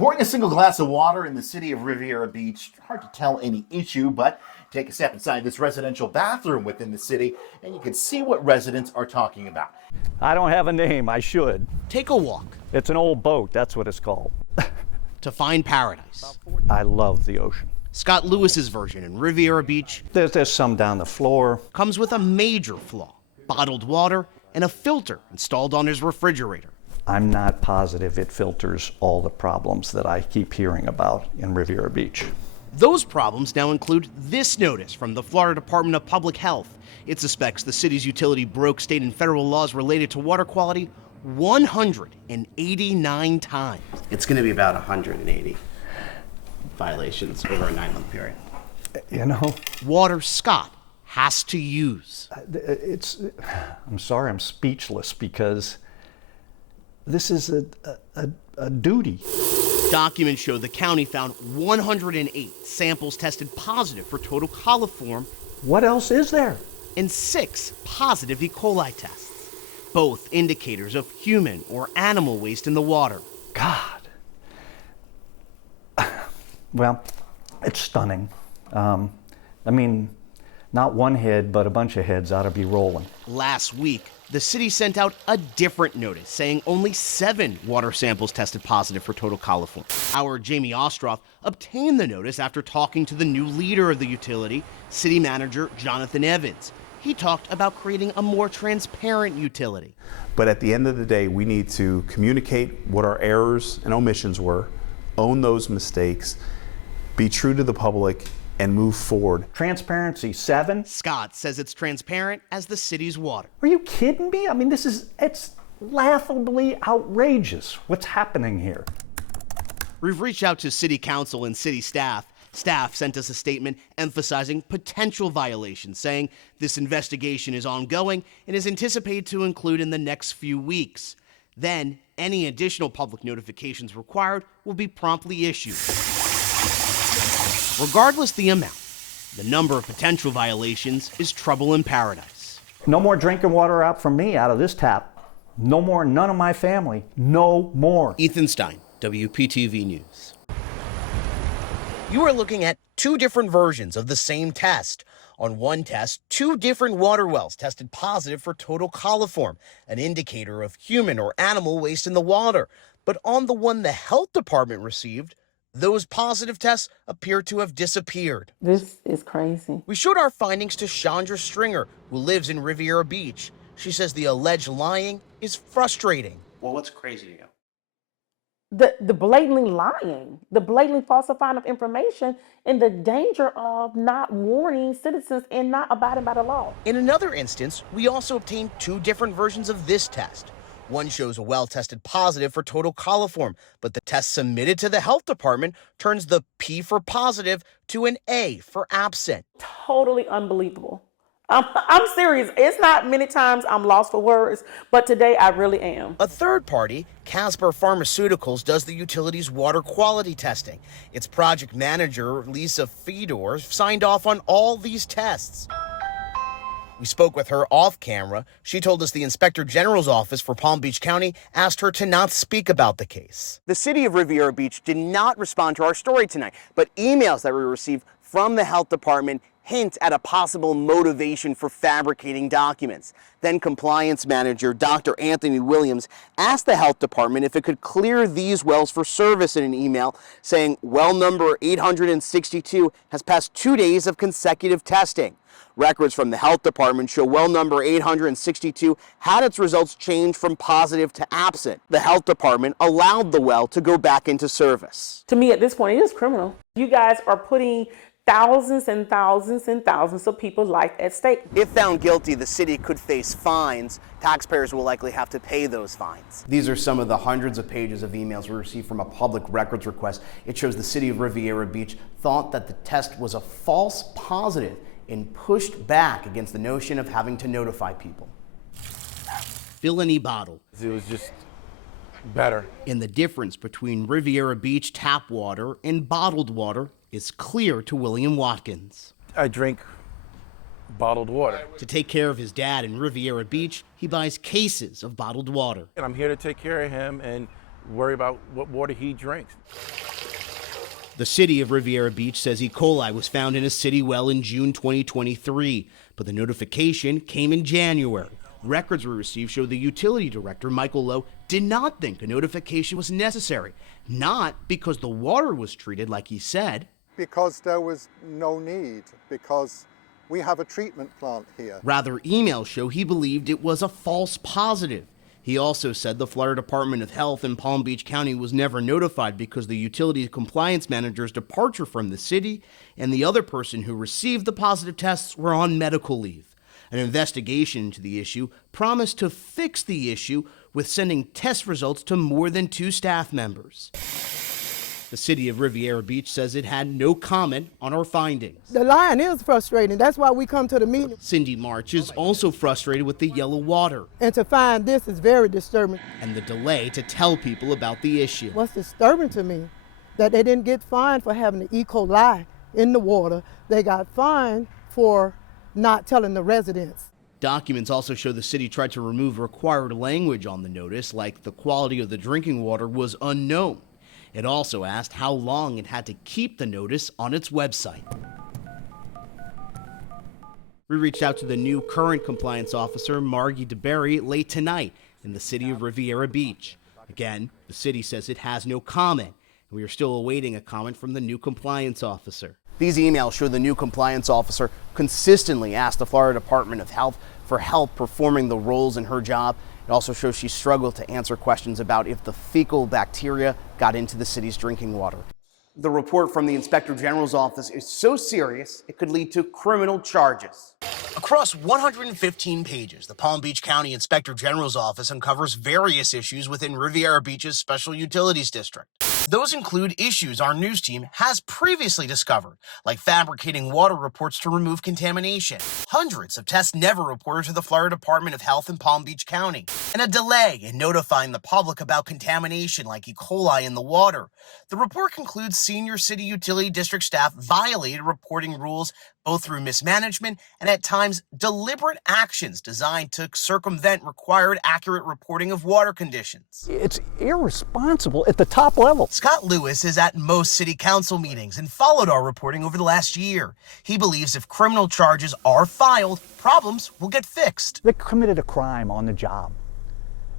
Pouring a single glass of water in the city of Riviera Beach, hard to tell any issue, but take a step inside this residential bathroom within the city and you can see what residents are talking about. I don't have a name, I should. Take a walk. It's an old boat, that's what it's called. To find paradise. I love the ocean. Scott Lewis's version in Riviera Beach There's some down the floor. comes with a major flaw: bottled water and a filter installed on his refrigerator. I'm not positive it filters all the problems that I keep hearing about in Riviera Beach. Those problems now include this notice from the Florida Department of Public Health. It suspects the city's utility broke state and federal laws related to water quality 189 times. It's going to be about 180 violations over a 9-month period. You know, Water Scott has to use. I'm sorry, I'm speechless because this is a duty. Documents show the county found 108 samples tested positive for total coliform What else is there? and 6 positive E. coli tests, both indicators of human or animal waste in the water. God. Well, it's stunning. I mean, not one head, but a bunch of heads ought to be rolling. Last week, the city sent out a different notice saying only 7 water samples tested positive for total coliform. Our Jamie Ostroff obtained the notice after talking to the new leader of the utility, city manager Jonathan Evans. He talked about creating a more transparent utility. But at the end of the day, we need to communicate what our errors and omissions were, own those mistakes, be true to the public, and move forward. Transparency, 7? Scott says it's transparent as the city's water. Are you kidding me? I mean, it's laughably outrageous what's happening here. We've reached out to city council and city staff. Staff sent us a statement emphasizing potential violations, saying this investigation is ongoing and is anticipated to include in the next few weeks. Then, any additional public notifications required will be promptly issued. Regardless the amount, the number of potential violations is trouble in paradise. No more drinking water out from me out of this tap. No more, none of my family. No more. Ethan Stein, WPTV News. You are looking at 2 different versions of the same test. On one test, 2 different water wells tested positive for total coliform, an indicator of human or animal waste in the water. But on the one the health department received, those positive tests appear to have disappeared. This is crazy. We showed our findings to Chandra Stringer, who lives in Riviera Beach. She says the alleged lying is frustrating. Well, what's crazy to you? The blatantly lying, the blatantly falsifying of information, and the danger of not warning citizens and not abiding by the law. In another instance, we also obtained 2 different versions of this test. One shows a well tested positive for total coliform, but the test submitted to the health department turns the P for positive to an A for absent. Totally unbelievable. I'm serious. It's not many times I'm lost for words, but today I really am. A third party, Casper Pharmaceuticals, does the utility's water quality testing. Its project manager, Lisa Fedor, signed off on all these tests. We spoke with her off camera. She told us the Inspector General's office for Palm Beach County asked her to not speak about the case. The city of Riviera Beach did not respond to our story tonight, but emails that we received from the health department hint at a possible motivation for fabricating documents. Then compliance manager Dr. Anthony Williams asked the health department if it could clear these wells for service in an email, saying well number 862 has passed 2 days of consecutive testing. Records from the health department show well number 862 had its results changed from positive to absent. The health department allowed the well to go back into service. To me, at this point, it is criminal. You guys are putting thousands and thousands and thousands of people's life at stake. If found guilty, the city could face fines. Taxpayers will likely have to pay those fines. These are some of the hundreds of pages of emails we received from a public records request. It shows the city of Riviera Beach thought that the test was a false positive and pushed back against the notion of having to notify people. Fill any bottle. It was just better. And the difference between Riviera Beach tap water and bottled water is clear to William Watkins. I drink bottled water. To take care of his dad in Riviera Beach, he buys cases of bottled water. And I'm here to take care of him and worry about what water he drinks. The city of Riviera Beach says E. coli was found in a city well in June 2023, but the notification came in January. Records we received show the utility director, Michael Lowe, did not think a notification was necessary, not because the water was treated like he said. Because there was no need, because we have a treatment plant here. Rather, emails show he believed it was a false positive. He also said the Florida Department of Health in Palm Beach County was never notified because the utility compliance manager's departure from the city and the other person who received the positive tests were on medical leave. An investigation into the issue promised to fix the issue with sending test results to more than 2 staff members. The city of Riviera Beach says it had no comment on our findings. The line is frustrating. That's why we come to the meeting. Cindy March is also frustrated with the yellow water And to find this is very disturbing. and the delay to tell people about the issue. What's disturbing to me, that they didn't get fined for having the E. coli in the water. They got fined for not telling the residents. Documents also show the city tried to remove required language on the notice, like the quality of the drinking water was unknown. It also asked how long it had to keep the notice on its website. We reached out to the new current compliance officer, Margie DeBerry, late tonight in the city of Riviera Beach. Again, the city says it has no comment. We are still awaiting a comment from the new compliance officer. These emails show the new compliance officer consistently asked the Florida Department of Health for help performing the roles in her job. It also shows she struggled to answer questions about if the fecal bacteria got into the city's drinking water. The report from the Inspector General's office is so serious it could lead to criminal charges. Across 115 pages, the Palm Beach County Inspector General's office uncovers various issues within Riviera Beach's Special Utilities District. Those include issues our news team has previously discovered, like fabricating water reports to remove contamination, hundreds of tests never reported to the Florida Department of Health in Palm Beach County, and a delay in notifying the public about contamination like E. coli in the water. The report concludes senior city utility district staff violated reporting rules both through mismanagement and at times deliberate actions designed to circumvent required accurate reporting of water conditions. It's irresponsible at the top level. Scott Lewis is at most city council meetings and followed our reporting over the last year. He believes if criminal charges are filed, problems will get fixed. They committed a crime on the job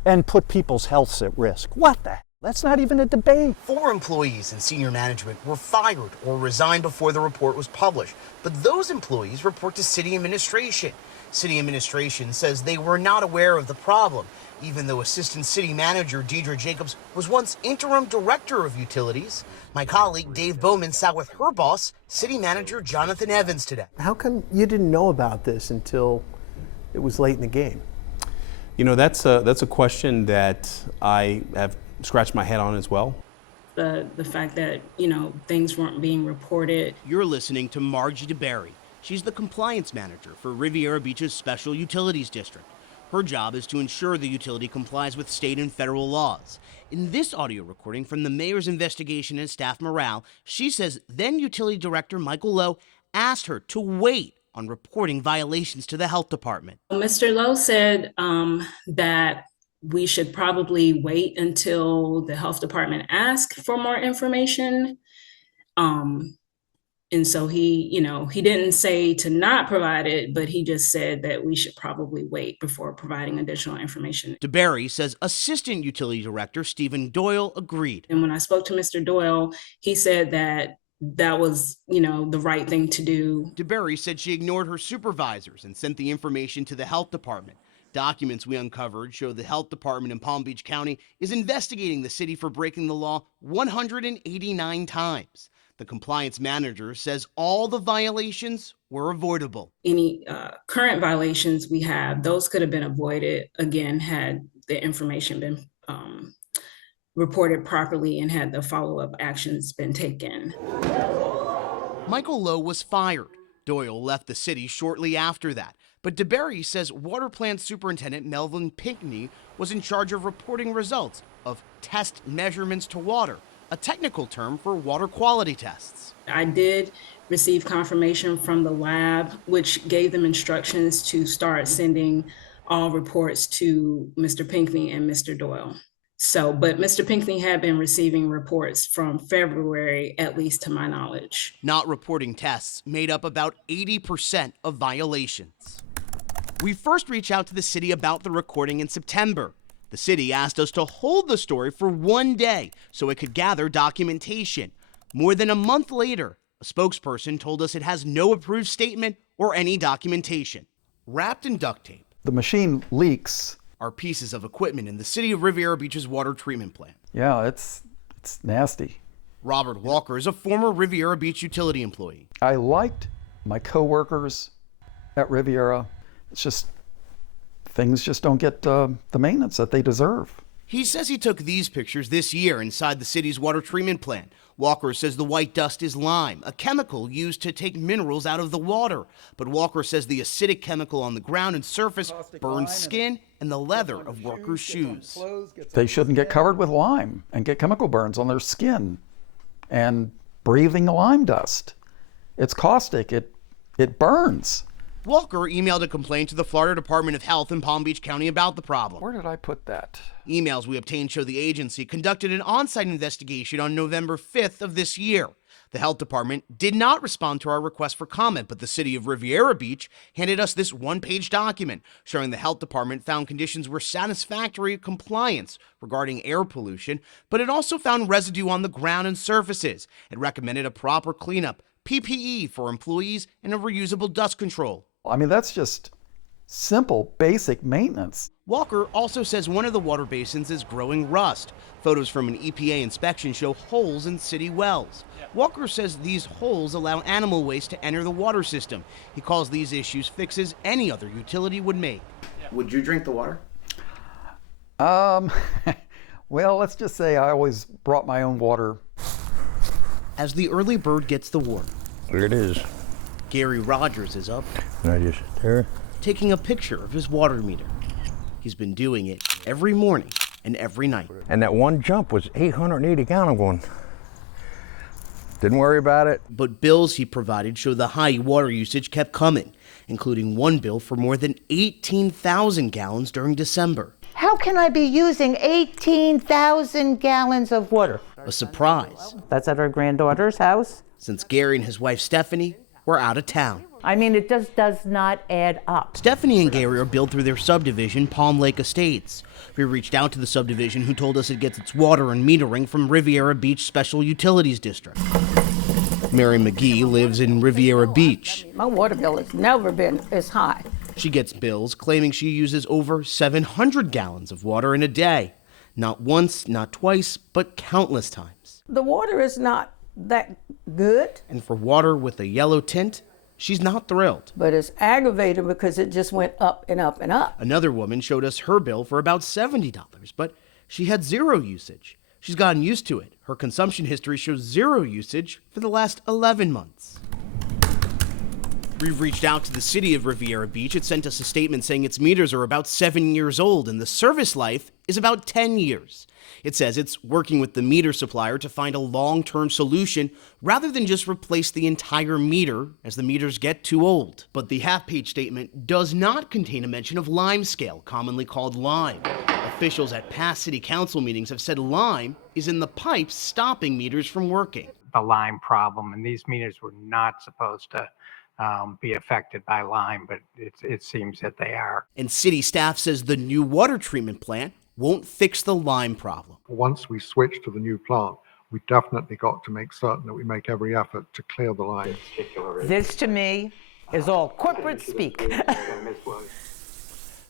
and put people's health at risk. What the? That's not even a debate. 4 employees in senior management were fired or resigned before the report was published, but those employees report to city administration. City administration says they were not aware of the problem, even though Assistant City Manager Deidre Jacobs was once interim director of utilities. My colleague Dave Bowman sat with her boss, City Manager Jonathan Evans, today. How come you didn't know about this until it was late in the game? You know, that's a question that I have scratched my head on as well. The fact that, things weren't being reported. You're listening to Margie DeBerry. She's the compliance manager for Riviera Beach's Special Utilities District. Her job is to ensure the utility complies with state and federal laws. In this audio recording from the mayor's investigation and staff morale, she says then utility director Michael Lowe asked her to wait on reporting violations to the health department. Mr. Lowe said that we should probably wait until the health department asks for more information. And so he didn't say to not provide it, but he just said that we should probably wait before providing additional information. DeBerry says Assistant Utility Director Stephen Doyle agreed. And when I spoke to Mr. Doyle, he said that was, the right thing to do. DeBerry said she ignored her supervisors and sent the information to the health department. Documents we uncovered show the health department in Palm Beach County is investigating the city for breaking the law 189 times. The compliance manager says all the violations were avoidable. Any current violations we have, those could have been avoided, again, had the information been reported properly and had the follow-up actions been taken. Michael Lowe was fired. Doyle left the city shortly after that. But DeBerry says Water Plant Superintendent Melvin Pinckney was in charge of reporting results of test measurements to water, a technical term for water quality tests. I did receive confirmation from the lab, which gave them instructions to start sending all reports to Mr. Pinckney and Mr. Doyle. So, but Mr. Pinckney had been receiving reports from February, at least to my knowledge. Not reporting tests made up about 80% of violations. We first reached out to the city about the recording in September. The city asked us to hold the story for 1 day so it could gather documentation. More than a month later, a spokesperson told us it has no approved statement or any documentation. Wrapped in duct tape The machine leaks. are pieces of equipment in the city of Riviera Beach's water treatment plant. Yeah, it's nasty. Robert Walker is a former Riviera Beach utility employee. I liked my coworkers at Riviera. It's just, things just don't get the maintenance that they deserve. He says he took these pictures this year inside the city's water treatment plant. Walker says the white dust is lime, a chemical used to take minerals out of the water. But Walker says the acidic chemical on the ground and surface burns skin and the leather of workers' shoes. They shouldn't get covered with lime and get chemical burns on their skin and breathing lime dust. It's caustic. It burns. Walker emailed a complaint to the Florida Department of Health in Palm Beach County about the problem. Where did I put that? Emails we obtained show the agency conducted an on-site investigation on November 5th of this year. The health department did not respond to our request for comment, but the city of Riviera Beach handed us this one-page document showing the health department found conditions were satisfactory compliance regarding air pollution, but it also found residue on the ground and surfaces. It recommended a proper cleanup, PPE for employees, and a reusable dust control. I mean, that's just simple, basic maintenance. Walker also says one of the water basins is growing rust. Photos from an EPA inspection show holes in city wells. Walker says these holes allow animal waste to enter the water system. He calls these issues fixes any other utility would make. Would you drink the water? Well, let's just say I always brought my own water. As the early bird gets the worm, There it is. Gary Rogers is up, Right just there. taking a picture of his water meter. He's been doing it every morning and every night. And that one jump was 880 gallon going. Didn't worry about it. But bills he provided show the high water usage kept coming, including one bill for more than 18,000 gallons during December. How can I be using 18,000 gallons of water? A surprise, That's at our granddaughter's house. since Gary and his wife Stephanie were out of town. I mean, it just does not add up. Stephanie and Gary are billed through their subdivision, Palm Lake Estates. We reached out to the subdivision, who told us it gets its water and metering from Riviera Beach Special Utilities District. Mary McGee lives in Riviera Beach. My water bill has never been as high. She gets bills claiming she uses over 700 gallons of water in a day. Not once, not twice, but countless times. The water is not that good, And for water with a yellow tint, she's not thrilled. but it's aggravating because it just went up and up and up. Another woman showed us her bill for about $70, but she had zero usage. She's gotten used to it. Her consumption history shows zero usage for the last 11 months. We've reached out to the city of Riviera Beach. It sent us a statement saying its meters are about 7 years old and the service life is about 10 years. It says it's working with the meter supplier to find a long-term solution rather than just replace the entire meter as the meters get too old. But the half-page statement does not contain a mention of limescale, commonly called lime. Officials at past city council meetings have said lime is in the pipes stopping meters from working. A lime problem, and these meters were not supposed to be affected by lime, but it seems that they are. And city staff says the new water treatment plant won't fix the lime problem. Once we switch to the new plant, we definitely got to make certain that we make every effort to clear the lines. This to me is all corporate speak.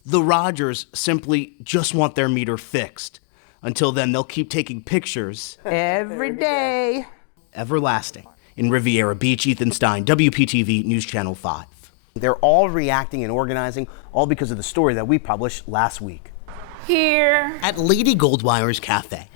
The Rogers simply just want their meter fixed. Until then, they'll keep taking pictures. Every day. Everlasting. In Riviera Beach, Ethan Stein, WPTV News Channel 5. They're all reacting and organizing, all because of the story that we published last week. Here, At Lady Goldwire's Cafe,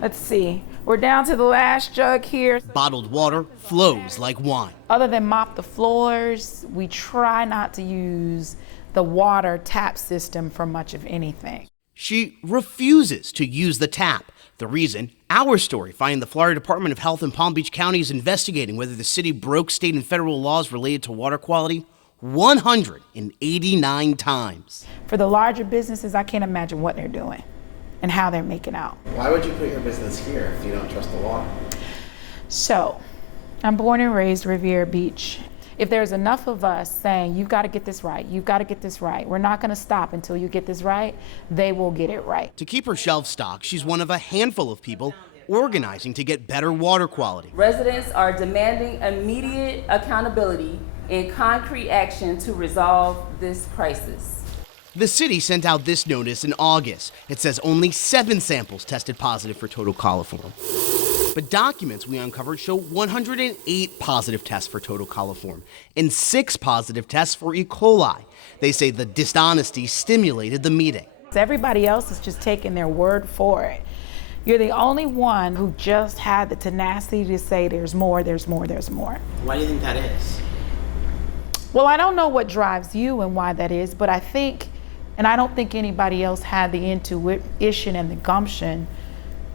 let's see, we're down to the last jug here. bottled water flows like wine. Other than mop the floors, we try not to use the water tap system for much of anything. She refuses to use the tap. The reason, our story, finding the Florida Department of Health in Palm Beach County is investigating whether the city broke state and federal laws related to water quality 189 times. For the larger businesses, I can't imagine what they're doing. and how they're making out. Why would you put your business here if you don't trust the water? So, I'm born and raised Riviera Beach. If there's enough of us saying, you've got to get this right, you've got to get this right, we're not going to stop until you get this right, they will get it right. To keep her shelves stocked, she's one of a handful of people organizing to get better water quality. Residents are demanding immediate accountability and concrete action to resolve this crisis. The city sent out this notice in August. It says only 7 samples tested positive for total coliform. But documents we uncovered show 108 positive tests for total coliform and 6 positive tests for E. coli. They say the dishonesty stimulated the meeting. Everybody else is just taking their word for it. You're the only one who just had the tenacity to say there's more, there's more, there's more. Why do you think that is? Well, I don't know what drives you and why that is, but I think, and I don't think anybody else had the intuition and the gumption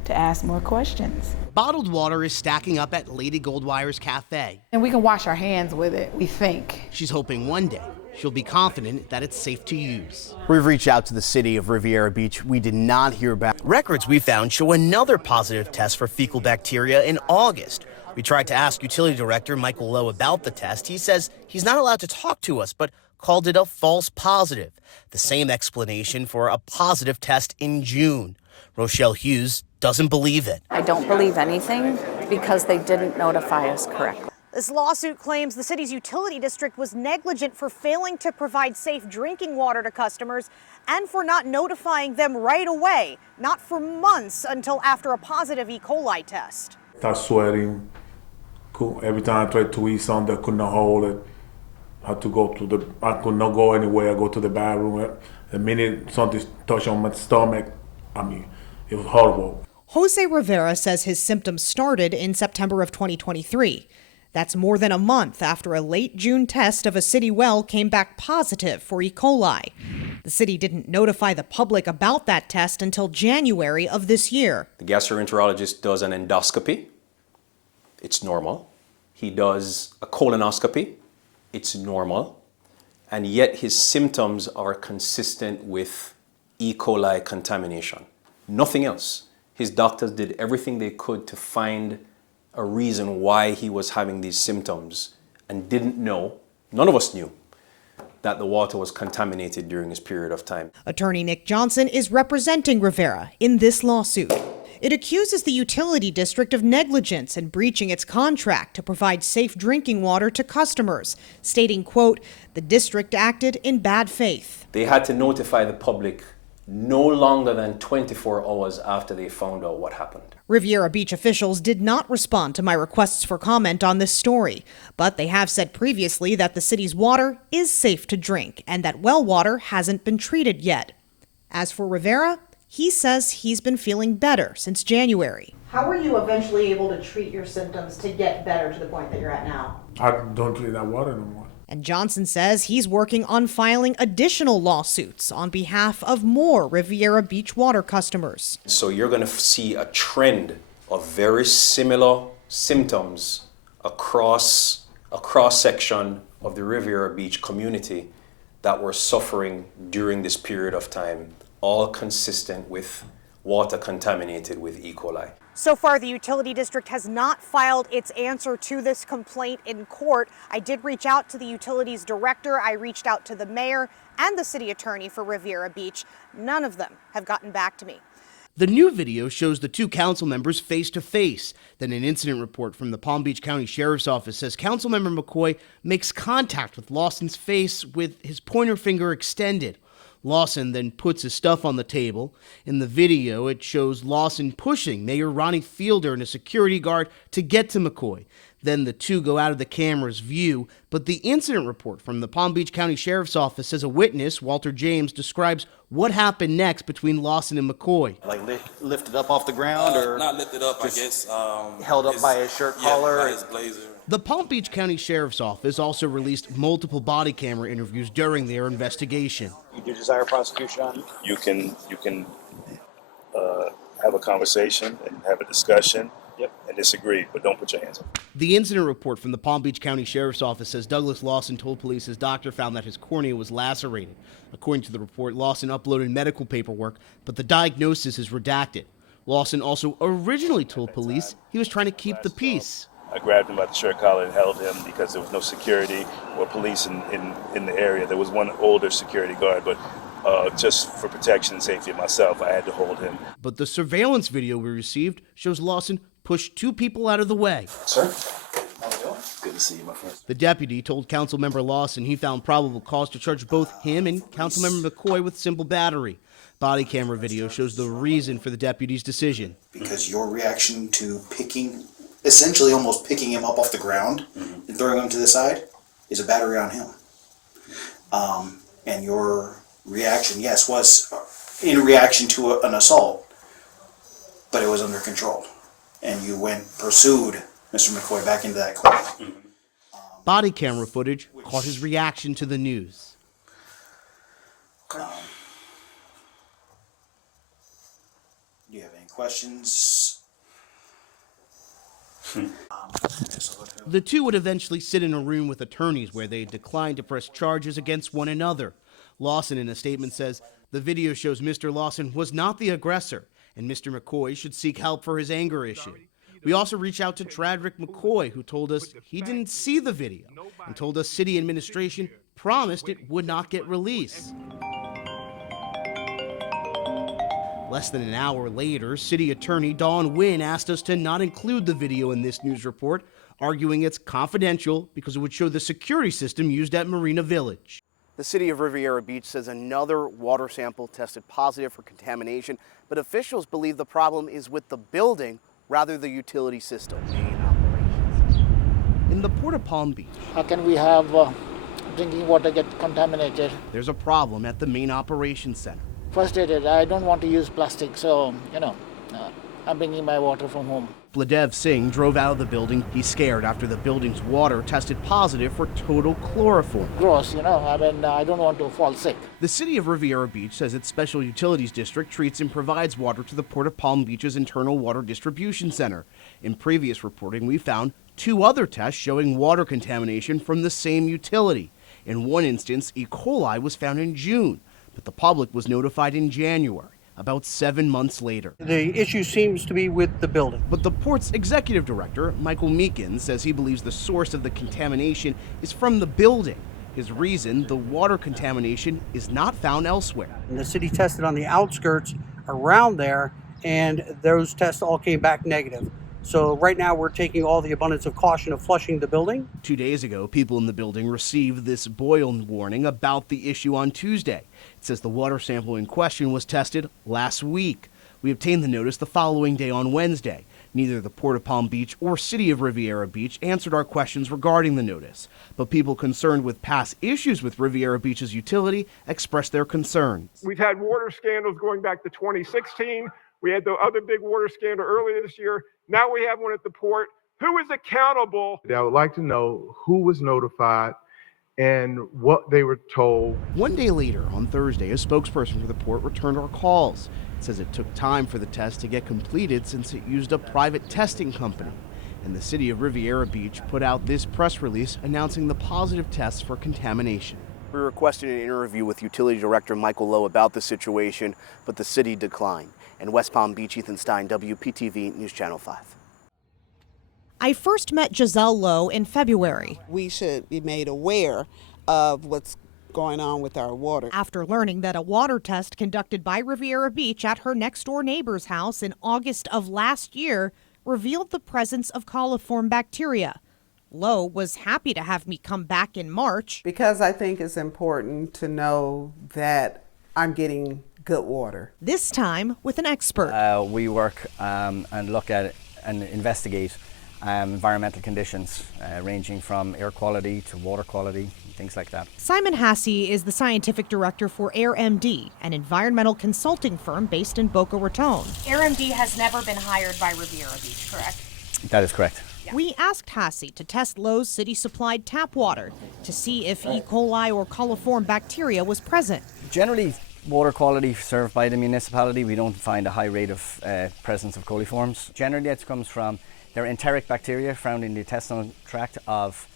to ask more questions. Bottled water is stacking up at Lady Goldwire's cafe. And we can wash our hands with it, we think. She's hoping one day she'll be confident that it's safe to use. We've reached out to the city of Riviera Beach. We did not hear back. Records we found show another positive test for fecal bacteria in August. We tried to ask Utility Director Michael Lowe about the test. He says he's not allowed to talk to us, but called it a false positive. The same explanation for a positive test in June. Rochelle Hughes doesn't believe it. I don't believe anything because they didn't notify us correctly. This lawsuit claims the city's utility district was negligent for failing to provide safe drinking water to customers and for not notifying them right away, not for months until after a positive E. coli test. I started sweating. Every time I tried to eat something, I could not hold it. I could not go anywhere. I go to the bathroom. The minute something touched on my stomach, it was horrible. Jose Rivera says his symptoms started in September of 2023. That's more than a month after a late June test of a city well came back positive for E. coli. The city didn't notify the public about that test until January of this year. The gastroenterologist does an endoscopy. It's normal. He does a colonoscopy. It's normal. And yet his symptoms are consistent with E. coli contamination. Nothing else. His doctors did everything they could to find a reason why he was having these symptoms and didn't know, none of us knew, that the water was contaminated during this period of time. Attorney Nick Johnson is representing Rivera in this lawsuit. It accuses the utility district of negligence and breaching its contract to provide safe drinking water to customers, stating, quote, the district acted in bad faith. They had to notify the public no longer than 24 hours after they found out what happened. Riviera Beach officials did not respond to my requests for comment on this story, but they have said previously that the city's water is safe to drink and that well water hasn't been treated yet. As for Rivera, he says he's been feeling better since January. How were you eventually able to treat your symptoms to get better to the point that you're at now? I don't drink that water no more. And Johnson says he's working on filing additional lawsuits on behalf of more Riviera Beach water customers. So you're going to see a trend of very similar symptoms across a cross-section of the Riviera Beach community that were suffering during this period of time, all consistent with water contaminated with E. coli. So far, the utility district has not filed its answer to this complaint in court. I did reach out to the utilities director. I reached out to the mayor and the city attorney for Riviera Beach. None of them have gotten back to me. The new video shows the 2 council members face to face. Then an incident report from the Palm Beach County Sheriff's Office says Councilmember McCoy makes contact with Lawson's face with his pointer finger extended. Lawson then puts his stuff on the table. In the video, it shows Lawson pushing Mayor Ronnie Fielder and a security guard to get to McCoy. Then the two go out of the camera's view, but the incident report from the Palm Beach County Sheriff's Office says a witness, Walter James, describes what happened next between Lawson and McCoy. Like lifted up off the ground, or not lifted up, I guess. Held up by his shirt collar, by his blazer. The Palm Beach County Sheriff's Office also released multiple body camera interviews during their investigation. You do desire prosecution? You can have a conversation and have a discussion. Yep. And disagree, but don't put your hands on me. The incident report from the Palm Beach County Sheriff's Office says Douglas Lawson told police his doctor found that his cornea was lacerated. According to the report, Lawson uploaded medical paperwork, but the diagnosis is redacted. Lawson also originally told police he was trying to keep the peace. I grabbed him by the shirt collar and held him because there was no security or police in the area. There was one older security guard, but just for protection and safety of myself, I had to hold him. But the surveillance video we received shows Lawson push two people out of the way. Sir, how you doing? Good to see you, my friend. The deputy told Councilmember Lawson he found probable cause to charge both him and Councilmember McCoy with simple battery. Body camera video shows the reason for the deputy's decision. Because your reaction to essentially almost picking him up off the ground and throwing him to the side is a battery on him. And your reaction, yes, was in reaction to an assault, but it was under control. And you pursued Mr. McCoy back into that corner. Body camera footage caught his reaction to the news. Do you have any questions? The two would eventually sit in a room with attorneys where they declined to press charges against one another. Lawson, in a statement, says the video shows Mr. Lawson was not the aggressor, and Mr. McCoy should seek help for his anger issue. We also reached out to Tradrick McCoy, who told us he didn't see the video and told us city administration promised it would not get released. Less than an hour later, City Attorney Dawn Wynn asked us to not include the video in this news report, arguing it's confidential because it would show the security system used at Marina Village. The city of Riviera Beach says another water sample tested positive for contamination, but officials believe the problem is with the building rather than the utility system. In the Port of Palm Beach, how can we have drinking water get contaminated? There's a problem at the main operations center. Frustrated, I don't want to use plastic, so, I'm bringing my water from home. Bladev Singh drove out of the building. He's scared after the building's water tested positive for total chloroform. Gross, I don't want to fall sick. The city of Riviera Beach says its special utilities district treats and provides water to the Port of Palm Beach's internal water distribution center. In previous reporting, we found 2 other tests showing water contamination from the same utility. In one instance, E. coli was found in June, but the public was notified in January, about 7 months later. The issue seems to be with the building. But the port's executive director, Michael Meekins, says he believes the source of the contamination is from the building. His reason, the water contamination is not found elsewhere. And the city tested on the outskirts around there, and those tests all came back negative. So right now we're taking all the abundance of caution of flushing the building. 2 days ago, people in the building received this boil warning about the issue on Tuesday. It says the water sample in question was tested last week. We obtained the notice the following day on Wednesday. Neither the Port of Palm Beach or City of Riviera Beach answered our questions regarding the notice, but people concerned with past issues with Riviera Beach's utility expressed their concerns. We've had water scandals going back to 2016. We had the other big water scandal earlier this year. Now we have one at the port. Who is accountable? I would like to know who was notified and what they were told. 1 day later, on Thursday, a spokesperson for the port returned our calls. It says it took time for the test to get completed since it used a private testing company. And the city of Riviera Beach put out this press release announcing the positive tests for contamination. We requested an interview with Utility Director Michael Lowe about the situation, but the city declined. In West Palm Beach, Ethan Stein, WPTV News Channel 5. I first met Giselle Lowe in February. We should be made aware of what's going on with our water. After learning that a water test conducted by Riviera Beach at her next-door neighbor's house in August of last year revealed the presence of coliform bacteria. Lowe was happy to have me come back in March. Because I think it's important to know that I'm getting good water. This time with an expert. We work and look at and investigate environmental conditions ranging from air quality to water quality, things like that. Simon Hasse is the scientific director for AirMD, an environmental consulting firm based in Boca Raton. AirMD has never been hired by Riviera Beach, correct? That is correct. We asked Hasse to test Lowe's city-supplied tap water to see if E. coli or coliform bacteria was present. Generally, water quality served by the municipality, we don't find a high rate of presence of coliforms. Generally, it comes from They're enteric bacteria found in the intestinal tract of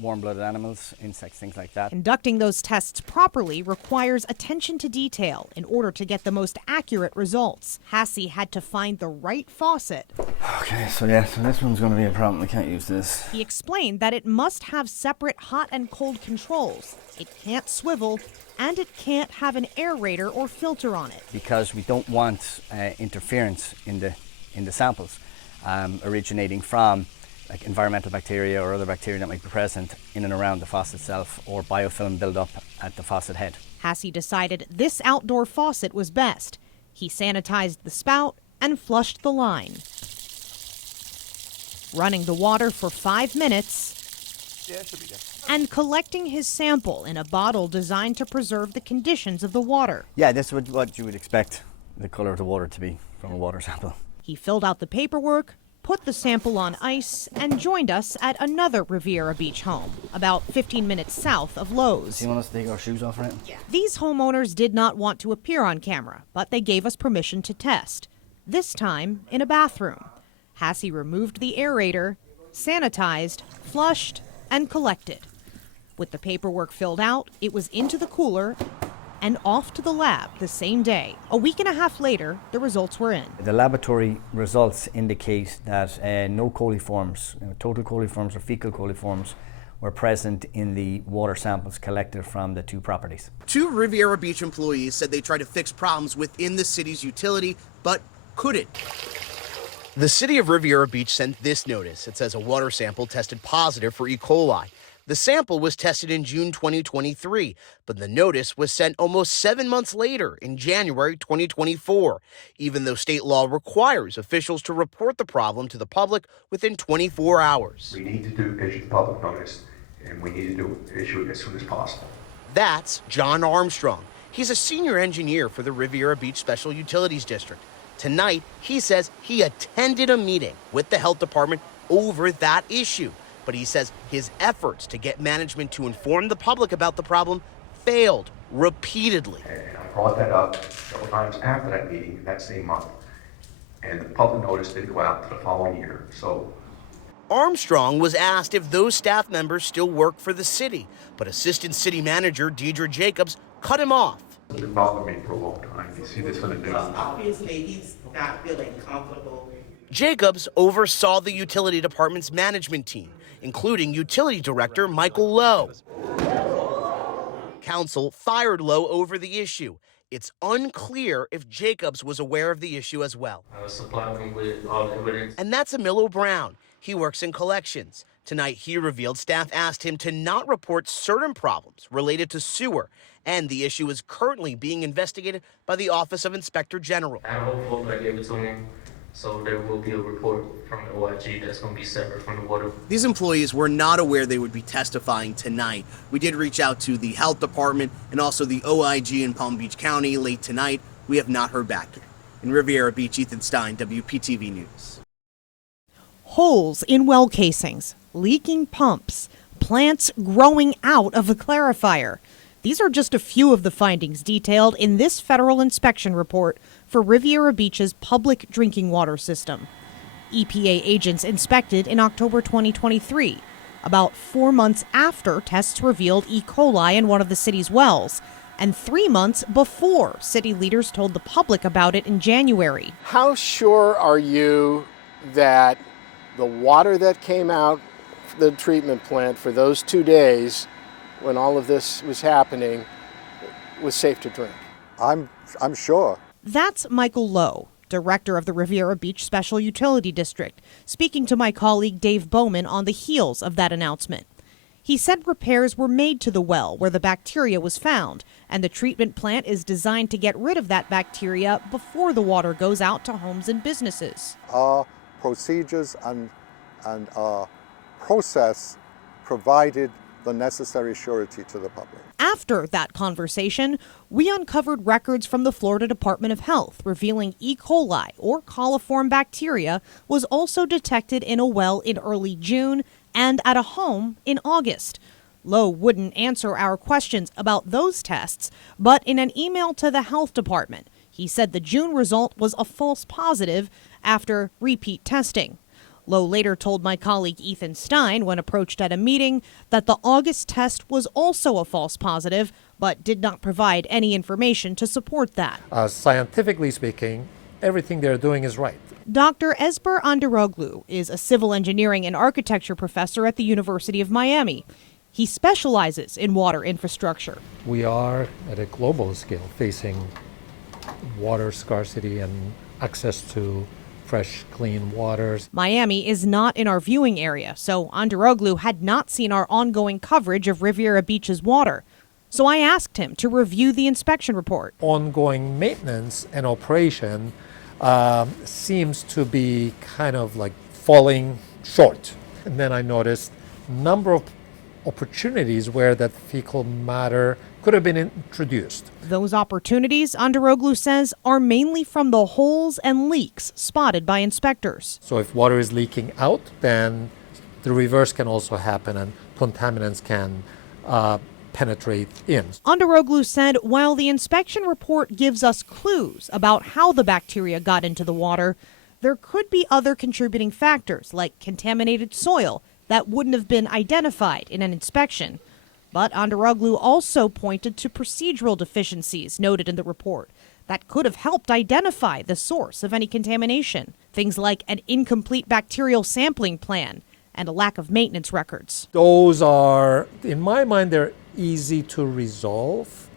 warm-blooded animals, insects, things like that. Conducting those tests properly requires attention to detail in order to get the most accurate results. Hasse had to find the right faucet. Okay, so this one's going to be a problem. We can't use this. He explained that it must have separate hot and cold controls. It can't swivel, and it can't have an aerator or filter on it. Because we don't want interference in the samples originating from like environmental bacteria or other bacteria that might be present in and around the faucet itself, or biofilm buildup at the faucet head. Hasse decided this outdoor faucet was best. He sanitized the spout and flushed the line. Running the water for 5 minutes and collecting his sample in a bottle designed to preserve the conditions of the water. Yeah, this is what you would expect the color of the water to be from a water sample. He filled out the paperwork, put the sample on ice, and joined us at another Riviera Beach home, about 15 minutes south of Lowe's. Do you want us to take our shoes off, right? Yeah. These homeowners did not want to appear on camera, but they gave us permission to test. This time in a bathroom. Hasse removed the aerator, sanitized, flushed, and collected. With the paperwork filled out, it was into the cooler and off to the lab the same day. A week and a half later, the results were in. The laboratory results indicate that no coliforms, total coliforms or fecal coliforms, were present in the water samples collected from the two properties. 2 Riviera Beach employees said they tried to fix problems within the city's utility, but couldn't. The city of Riviera Beach sent this notice. It says a water sample tested positive for E. coli. The sample was tested in June 2023, but the notice was sent almost 7 months later in January 2024, even though state law requires officials to report the problem to the public within 24 hours. We need to issue the public notice, and we need to issue it as soon as possible. That's John Armstrong. He's a senior engineer for the Riviera Beach Special Utilities District. Tonight, he says he attended a meeting with the health department over that issue. But he says his efforts to get management to inform the public about the problem failed repeatedly. And I brought that up several times after that meeting that same month. And the public notice didn't go out to the following year. So Armstrong was asked if those staff members still work for the city, but Assistant City Manager Deidre Jacobs cut him off. It's been bothering me for a long time. You see this on the news. Obviously, he's not feeling comfortable. Jacobs oversaw the utility department's management team, including Utility Director Michael Lowe. Council fired Lowe over the issue. It's unclear if Jacobs was aware of the issue as well. Supply me with all the evidence. And that's Emilio Brown. He works in collections. Tonight, he revealed staff asked him to not report certain problems related to sewer, and the issue is currently being investigated by the Office of Inspector General. I had a whole folder I gave it to him. So there will be a report from the OIG that's going to be separate from the water. These employees were not aware they would be testifying tonight. We did reach out to the health department and also the OIG in Palm Beach County late tonight. We have not heard back yet. In Riviera Beach, Ethan Stein, WPTV News. Holes in well casings, leaking pumps, plants growing out of a clarifier. These are just a few of the findings detailed in this federal inspection report for Riviera Beach's public drinking water system. EPA agents inspected in October 2023, about 4 months after tests revealed E. coli in one of the city's wells, and 3 months before city leaders told the public about it in January. How sure are you that the water that came out of the treatment plant for those 2 days when all of this was happening was safe to drink? I'm sure. That's Michael Lowe, director of the Riviera Beach Special Utility District, speaking to my colleague Dave Bowman on the heels of that announcement. He said repairs were made to the well where the bacteria was found, and the treatment plant is designed to get rid of that bacteria before the water goes out to homes and businesses. Our procedures and our process provided the necessary surety to the public. After that conversation, we uncovered records from the Florida Department of Health revealing E. coli, or coliform bacteria, was also detected in a well in early June and at a home in August. Lowe wouldn't answer our questions about those tests, but in an email to the health department, he said the June result was a false positive after repeat testing. Lowe later told my colleague Ethan Stein, when approached at a meeting, that the August test was also a false positive, but did not provide any information to support that. Scientifically speaking, everything they're doing is right. Dr. Esber Andaroglu is a civil engineering and architecture professor at the University of Miami. He specializes in water infrastructure. We are, at a global scale, facing water scarcity and access to fresh, clean waters. Miami is not in our viewing area, so Andaroglu had not seen our ongoing coverage of Riviera Beach's water. So I asked him to review the inspection report. Ongoing maintenance and operation seems to be kind of like falling short. And then I noticed a number of opportunities where that fecal matter could have been introduced. Those opportunities, Andaroglu says, are mainly from the holes and leaks spotted by inspectors. So if water is leaking out, then the reverse can also happen and contaminants can penetrate in. Andaroglu said while the inspection report gives us clues about how the bacteria got into the water, there could be other contributing factors like contaminated soil that wouldn't have been identified in an inspection. But Andaroglu also pointed to procedural deficiencies noted in the report that could have helped identify the source of any contamination. Things like an incomplete bacterial sampling plan and a lack of maintenance records. Those are, in my mind, they're easy to resolve,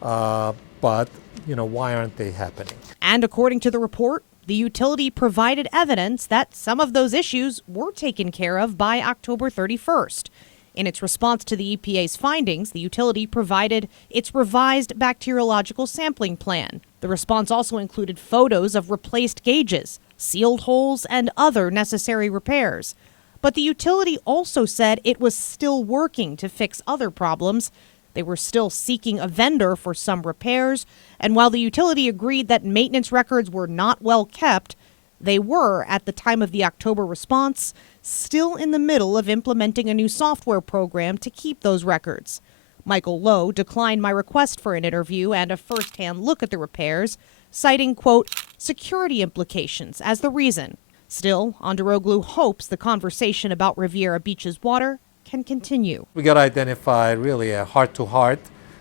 but why aren't they happening? And according to the report, the utility provided evidence that some of those issues were taken care of by October 31st. In its response to the EPA's findings, the utility provided its revised bacteriological sampling plan. The response also included photos of replaced gauges, sealed holes, and other necessary repairs. But the utility also said it was still working to fix other problems. They were still seeking a vendor for some repairs, and while the utility agreed that maintenance records were not well kept, they were, at the time of the October response, still in the middle of implementing a new software program to keep those records. Michael Lowe declined my request for an interview and a first-hand look at the repairs, citing, quote, security implications as the reason. Still, Andaroglu hopes the conversation about Riviera Beach's water can continue. We got to identify really a heart-to-heart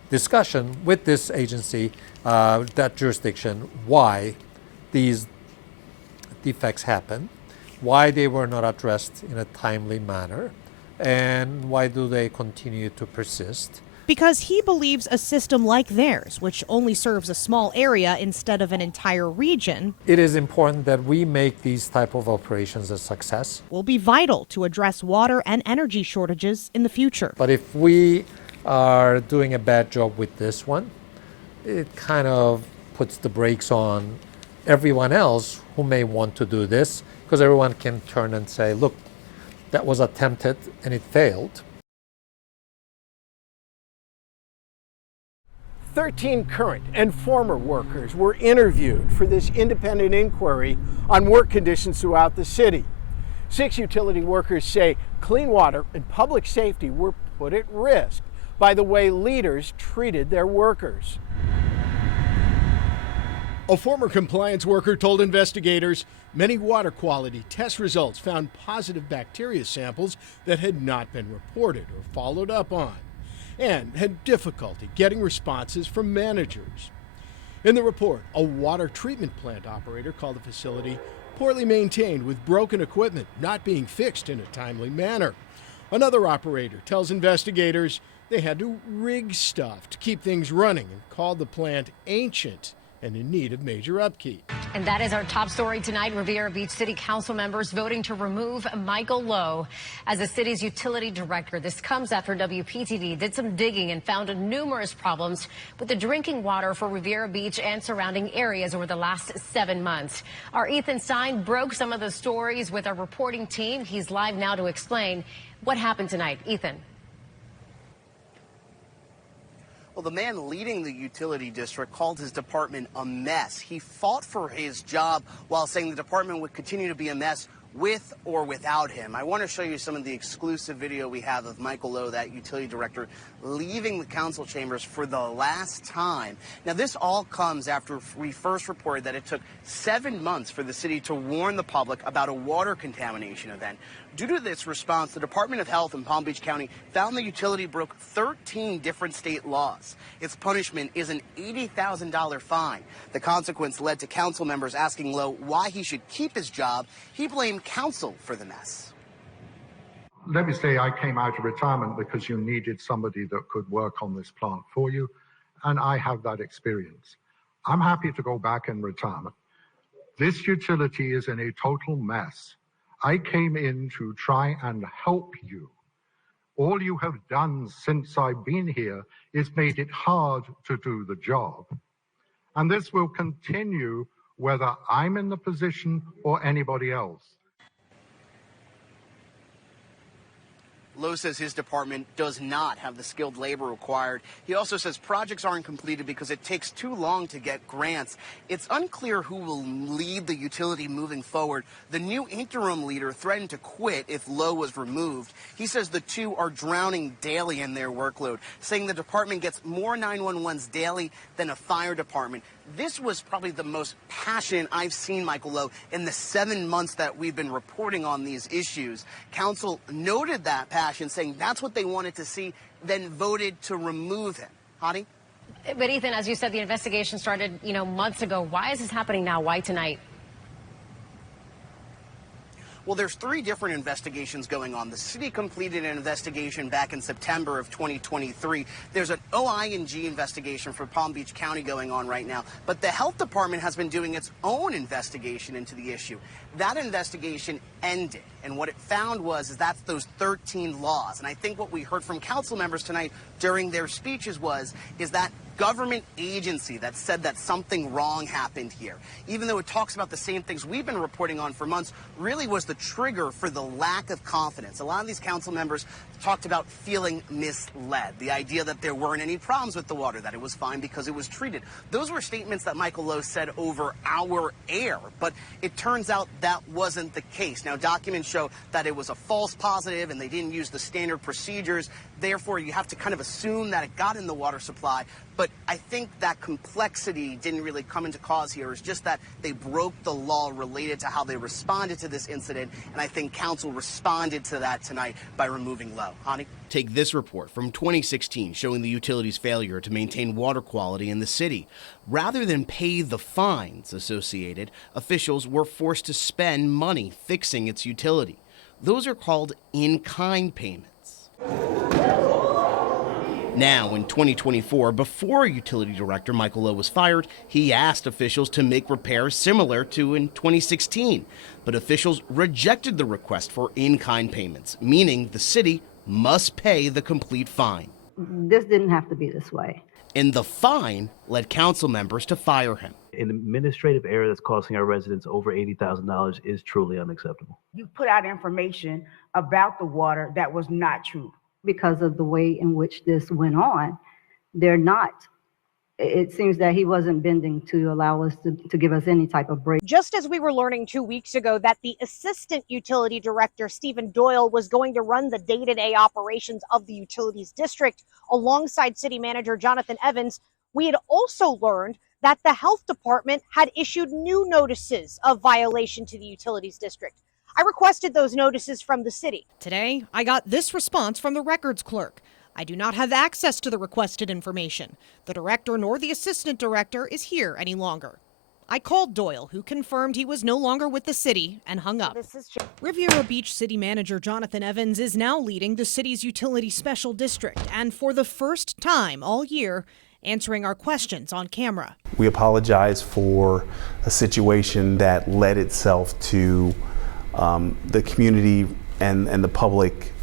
discussion with this agency, that jurisdiction, why these defects happen, why they were not addressed in a timely manner, and why do they continue to persist. Because he believes a system like theirs, which only serves a small area instead of an entire region, it is important that we make these type of operations a success. Will be vital to address water and energy shortages in the future. But if we are doing a bad job with this one, it kind of puts the brakes on everyone else who may want to do this, because everyone can turn and say, look, that was attempted and it failed. 13 current and former workers were interviewed for this independent inquiry on work conditions throughout the city. 6 utility workers say clean water and public safety were put at risk by the way leaders treated their workers. A former compliance worker told investigators many water quality test results found positive bacteria samples that had not been reported or followed up on, and had difficulty getting responses from managers. In the report, a water treatment plant operator called the facility poorly maintained with broken equipment not being fixed in a timely manner. Another operator tells investigators they had to rig stuff to keep things running and called the plant ancient and in need of major upkeep. And that is our top story tonight. Riviera Beach City Council members voting to remove Michael Lowe as the city's utility director. This comes after WPTV did some digging and found numerous problems with the drinking water for Riviera Beach and surrounding areas over the last 7 months. Our Ethan Stein broke some of the stories with our reporting team. He's live now to explain what happened tonight. Ethan. Well, the man leading the utility district called his department a mess. He fought for his job while saying the department would continue to be a mess with or without him. I want to show you some of the exclusive video we have of Michael Lowe, that utility director, leaving the council chambers for the last time. Now, this all comes after we first reported that it took 7 months for the city to warn the public about a water contamination event. Due to this response, the Department of Health in Palm Beach County found the utility broke 13 different state laws. Its punishment is an $80,000 fine. The consequence led to council members asking Lowe why he should keep his job. He blamed council for the mess. Let me say I came out of retirement because you needed somebody that could work on this plant for you, and I have that experience. I'm happy to go back in retirement. This utility is in a total mess. I came in to try and help you. All you have done since I've been here is made it hard to do the job. And this will continue whether I'm in the position or anybody else. Lowe says his department does not have the skilled labor required. He also says projects aren't completed because it takes too long to get grants. It's unclear who will lead the utility moving forward. The new interim leader threatened to quit if Lowe was removed. He says the two are drowning daily in their workload, saying the department gets more 911s daily than a fire department. This was probably the most passionate I've seen Michael Lowe in the 7 months that we've been reporting on these issues. Council noted that passion, saying that's what they wanted to see, then voted to remove him. Hadi? But Ethan, as you said, the investigation started, months ago. Why is this happening now? Why tonight? Well, there's 3 different investigations going on. The city completed an investigation back in September of 2023. There's an OI&G investigation for Palm Beach County going on right now. But the health department has been doing its own investigation into the issue. That investigation ended. And what it found is that's those 13 laws. And I think what we heard from council members tonight during their speeches is that government agency that said that something wrong happened here, even though it talks about the same things we've been reporting on for months, really was the trigger for the lack of confidence. A lot of these council members talked about feeling misled, the idea that there weren't any problems with the water, that it was fine because it was treated. Those were statements that Michael Lowe said over our air, but it turns out that wasn't the case. Now, documents show that it was a false positive and they didn't use the standard procedures. Therefore, you have to kind of assume that it got in the water supply. But I think that complexity didn't really come into cause here. It's just that they broke the law related to how they responded to this incident, and I think council responded to that tonight by removing Lowe. Hani? Take this report from 2016 showing the utility's failure to maintain water quality in the city. Rather than pay the fines associated, officials were forced to spend money fixing its utility. Those are called in-kind payments. Now, in 2024, before utility director Michael Lowe was fired, he asked officials to make repairs similar to in 2016. But officials rejected the request for in-kind payments, meaning the city must pay the complete fine. This didn't have to be this way. And the fine led council members to fire him. An administrative error that's costing our residents over $80,000 is truly unacceptable. You put out information about the water that was not true. Because of the way in which this went on, it seems that he wasn't bending to allow us to give us any type of break. Just as we were learning 2 weeks ago that the assistant utility director, Stephen Doyle, was going to run the day-to-day operations of the utilities district alongside city manager Jonathan Evans, we had also learned that the health department had issued new notices of violation to the utilities district. I requested those notices from the city. Today, I got this response from the records clerk. I do not have access to the requested information. The director nor the assistant director is here any longer. I called Doyle, who confirmed he was no longer with the city, and hung up. Riviera Beach City Manager Jonathan Evans is now leading the city's utility special district, and for the first time all year, answering our questions on camera. We apologize for a situation that led itself to the community and the public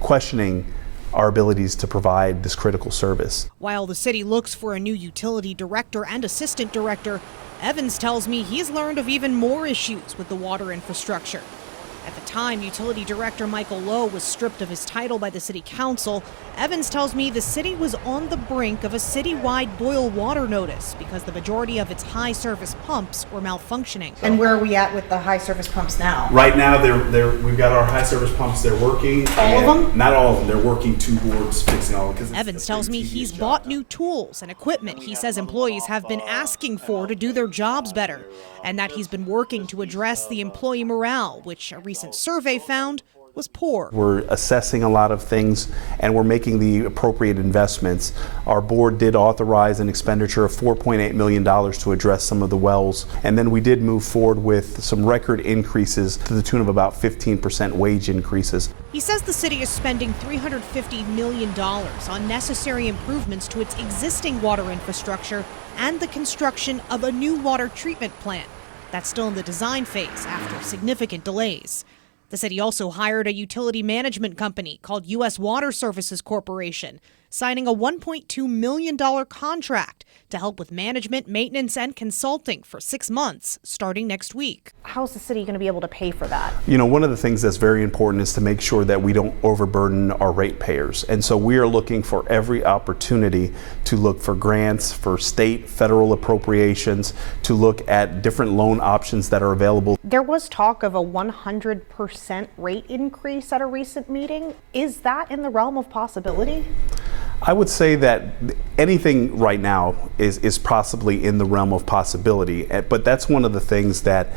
questioning our abilities to provide this critical service. While the city looks for a new utility director and assistant director, Evans tells me he's learned of even more issues with the water infrastructure. At the time utility director Michael Lowe was stripped of his title by the city council, Evans tells me the city was on the brink of a citywide boil water notice because the majority of its high service pumps were malfunctioning. And where are we at with the high service pumps now? Right now, we've got our high service pumps. They're working. All of them? Not all of them. They're working towards fixing all of them. Evans tells me he's bought new tools and equipment he says employees have been asking for to do their jobs better, and that he's been working to address the employee morale, which a recent survey found was poor. We're assessing a lot of things, and we're making the appropriate investments. Our board did authorize an expenditure of $4.8 million to address some of the wells, and then we did move forward with some record increases to the tune of about 15% wage increases. He says the city is spending $350 million on necessary improvements to its existing water infrastructure and the construction of a new water treatment plant. That's still in the design phase after significant delays. The city also hired a utility management company called U.S. Water Services Corporation, signing a $1.2 million contract to help with management, maintenance, and consulting for 6 months, starting next week. How's the city going to be able to pay for that? You know, one of the things that's very important is to make sure that we don't overburden our ratepayers. And so we are looking for every opportunity to look for grants, for state, federal appropriations, to look at different loan options that are available. There was talk of a 100% rate increase at a recent meeting. Is that in the realm of possibility? I would say that anything right now is possibly in the realm of possibility, but that's one of the things that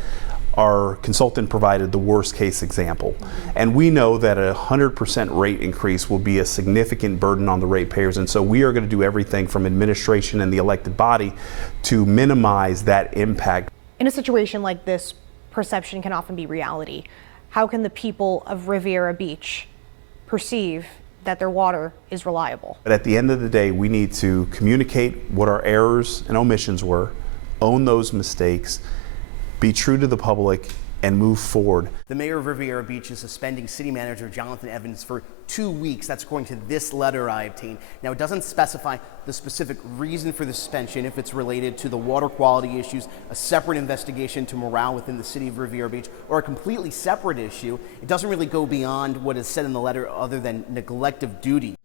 our consultant provided the worst case example. And we know that a 100% rate increase will be a significant burden on the ratepayers, and so we are going to do everything from administration and the elected body to minimize that impact. In a situation like this, perception can often be reality. How can the people of Riviera Beach perceive that their water is reliable? But at the end of the day, we need to communicate what our errors and omissions were, own those mistakes, be true to the public, and move forward. The mayor of Riviera Beach is suspending city manager Jonathan Evans for 2 weeks. That's according to this letter I obtained. Now, it doesn't specify the specific reason for the suspension, if it's related to the water quality issues, a separate investigation to morale within the city of Riviera Beach, or a completely separate issue. It doesn't really go beyond what is said in the letter other than neglect of duty.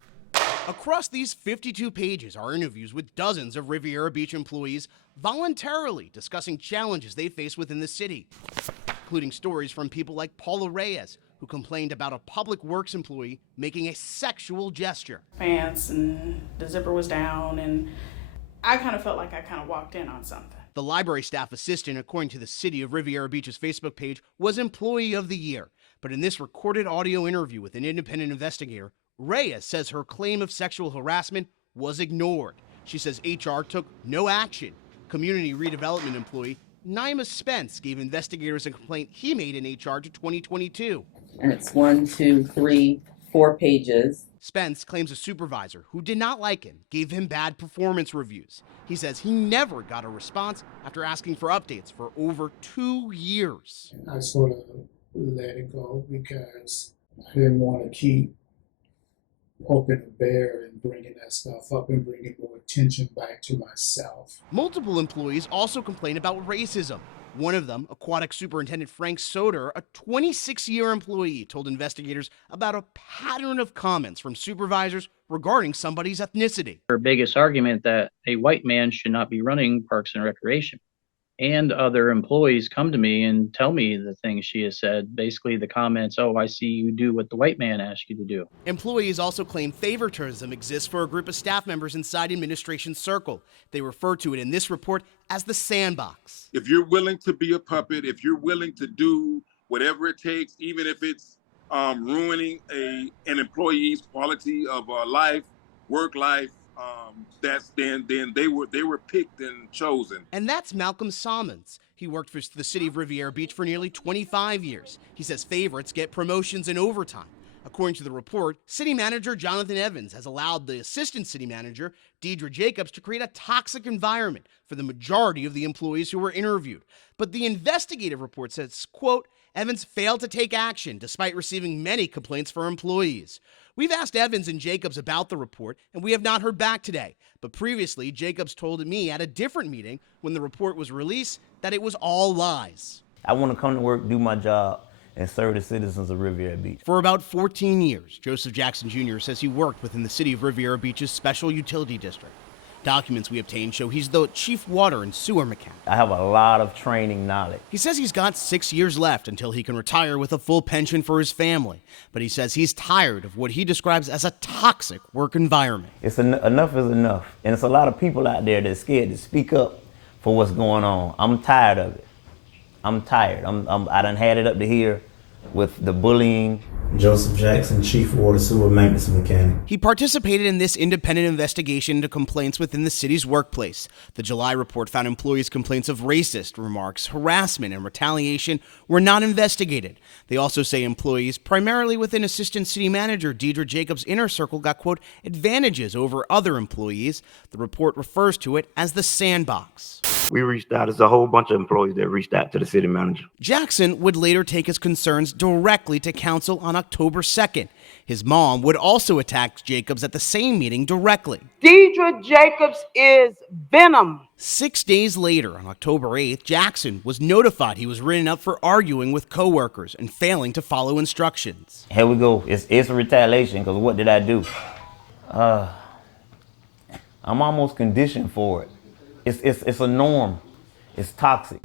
Across these 52 pages are interviews with dozens of Riviera Beach employees voluntarily discussing challenges they face within the city, including stories from people like Paula Reyes, who complained about a public works employee making a sexual gesture. Pants and the zipper was down, and I kind of felt like I kind of walked in on something. The library staff assistant, according to the city of Riviera Beach's Facebook page, was Employee of the Year. But in this recorded audio interview with an independent investigator, Reyes says her claim of sexual harassment was ignored. She says HR took no action. Community redevelopment employee Naima Spence gave investigators a complaint he made in HR to 2022. And it's 1, 2, 3, 4 pages. Spence claims a supervisor who did not like him gave him bad performance reviews. He says he never got a response after asking for updates for over 2 years. I sort of let it go because I didn't want to keep poking the bear and bringing that stuff up and bringing more attention back to myself. Multiple employees also complain about racism. One of them, Aquatic Superintendent Frank Soder, a 26-year employee, told investigators about a pattern of comments from supervisors regarding somebody's ethnicity. Her biggest argument that a white man should not be running Parks and Recreation. And other employees come to me and tell me the things she has said. Basically the comments, oh, I see you do what the white man asked you to do. Employees also claim favoritism exists for a group of staff members inside administration's circle. They refer to it in this report as the sandbox. If you're willing to be a puppet, if you're willing to do whatever it takes, even if it's ruining an employee's quality of life, work life, then they were picked and chosen. And that's Malcolm Salmons. He worked for the city of Riviera Beach for nearly 25 years. He says favorites get promotions and overtime. According to the report, city manager Jonathan Evans has allowed the assistant city manager, Deidre Jacobs, to create a toxic environment for the majority of the employees who were interviewed. But the investigative report says, quote, Evans failed to take action despite receiving many complaints from employees. We've asked Evans and Jacobs about the report, and we have not heard back today. But previously, Jacobs told me at a different meeting when the report was released that it was all lies. I want to come to work, do my job, and serve the citizens of Riviera Beach. For about 14 years, Joseph Jackson Jr. says he worked within the city of Riviera Beach's special utility district. Documents we obtained show he's the chief water and sewer mechanic. I have a lot of training knowledge. He says he's got 6 years left until he can retire with a full pension for his family. But he says he's tired of what he describes as a toxic work environment. Enough is enough. And it's a lot of people out there that's scared to speak up for what's going on. I'm tired of it. I'm tired. I done had it up to here with the bullying. Joseph Jackson, Chief Water Sewer Maintenance Mechanic. He participated in this independent investigation into complaints within the city's workplace. The July report found employees' complaints of racist remarks, harassment, and retaliation were not investigated. They also say employees, primarily within Assistant City Manager Deidre Jacobs' inner circle, got, quote, advantages over other employees. The report refers to it as the sandbox. We reached out. There's a whole bunch of employees that reached out to the city manager. Jackson would later take his concerns directly to council on October 2nd. His mom would also attack Jacobs at the same meeting directly. Deidre Jacobs is venom. 6 days later, on October 8th, Jackson was notified he was written up for arguing with coworkers and failing to follow instructions. Here we go. It's a retaliation, because what did I do? I'm almost conditioned for it. It's a norm. It's toxic.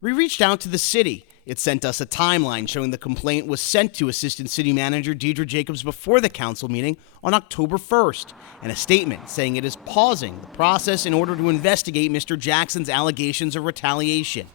We reached out to the city. It sent us a timeline showing the complaint was sent to Assistant City Manager Deidre Jacobs before the council meeting on October 1st, and a statement saying it is pausing the process in order to investigate Mr. Jackson's allegations of retaliation.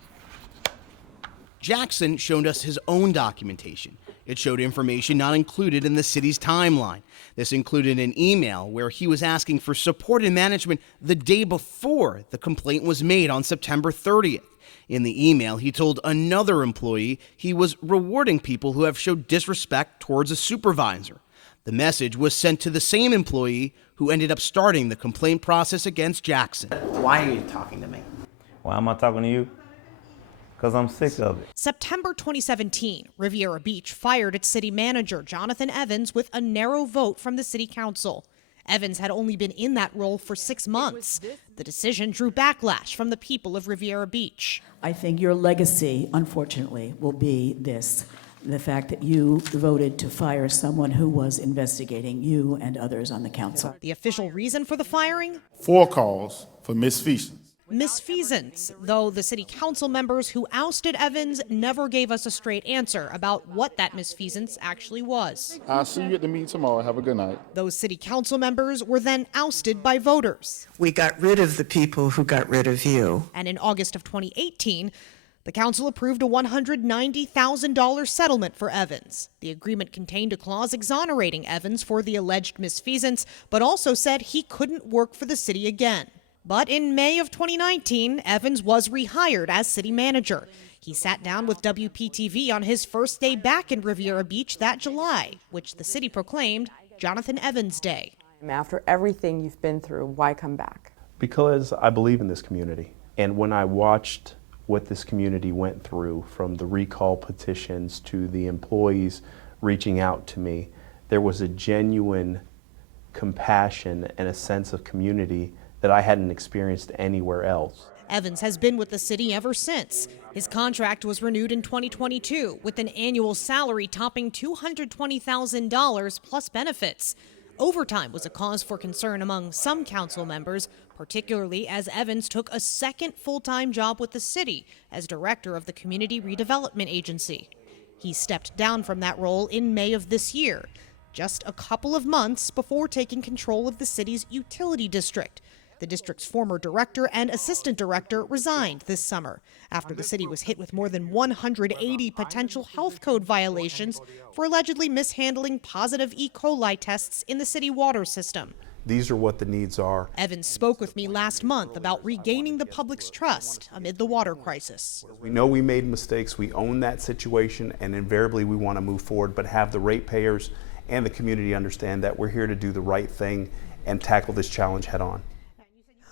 Jackson showed us his own documentation. It showed information not included in the city's timeline. This included an email where he was asking for support and management the day before the complaint was made on September 30th. In the email, he told another employee he was rewarding people who have showed disrespect towards a supervisor. The message was sent to the same employee who ended up starting the complaint process against Jackson. Why are you talking to me? Why am I talking to you? Because I'm sick of it. September 2017, Riviera Beach fired its city manager, Jonathan Evans, with a narrow vote from the city council. Evans had only been in that role for 6 months. The decision drew backlash from the people of Riviera Beach. I think your legacy, unfortunately, will be this. The fact that you voted to fire someone who was investigating you and others on the council. The official reason for the firing? 4 calls for misfeasance. Misfeasance, though the city council members who ousted Evans never gave us a straight answer about what that misfeasance actually was. I'll see you at the meeting tomorrow. Have a good night. Those city council members were then ousted by voters. We got rid of the people who got rid of you. And in August of 2018, the council approved a $190,000 settlement for Evans. The agreement contained a clause exonerating Evans for the alleged misfeasance, but also said he couldn't work for the city again. But in May of 2019, Evans was rehired as city manager. He sat down with WPTV on his first day back in Riviera Beach that July, which the city proclaimed Jonathan Evans Day. After everything you've been through, why come back? Because I believe in this community. And when I watched what this community went through, from the recall petitions to the employees reaching out to me, there was a genuine compassion and a sense of community that I hadn't experienced anywhere else. Evans has been with the city ever since. His contract was renewed in 2022 with an annual salary topping $220,000 plus benefits. Overtime was a cause for concern among some council members, particularly as Evans took a second full-time job with the city as director of the Community Redevelopment Agency. He stepped down from that role in May of this year, just a couple of months before taking control of the city's utility district. The district's former director and assistant director resigned this summer after the city was hit with more than 180 potential health code violations for allegedly mishandling positive E. coli tests in the city water system. These are what the needs are. Evans spoke with me last month about regaining the public's trust amid the water crisis. We know we made mistakes, we own that situation, and invariably we want to move forward, but have the ratepayers and the community understand that we're here to do the right thing and tackle this challenge head on.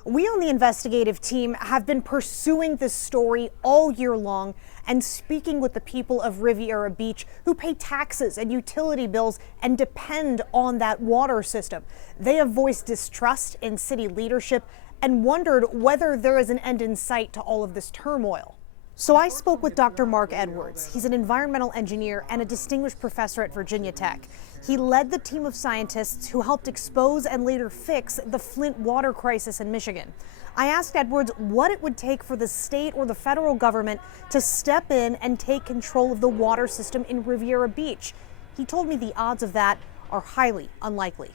We on the investigative team have been pursuing this story all year long and speaking with the people of Riviera Beach who pay taxes and utility bills and depend on that water system. They have voiced distrust in city leadership and wondered whether there is an end in sight to all of this turmoil. So I spoke with Dr. Mark Edwards. He's an environmental engineer and a distinguished professor at Virginia Tech. He led the team of scientists who helped expose and later fix the Flint water crisis in Michigan. I asked Edwards what it would take for the state or the federal government to step in and take control of the water system in Riviera Beach. He told me the odds of that are highly unlikely.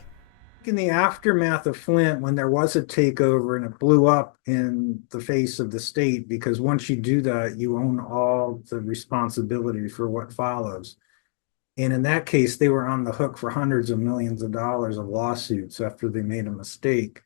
In the aftermath of Flint, when there was a takeover and it blew up in the face of the state, because once you do that, you own all the responsibility for what follows. And in that case, they were on the hook for hundreds of millions of dollars of lawsuits after they made a mistake.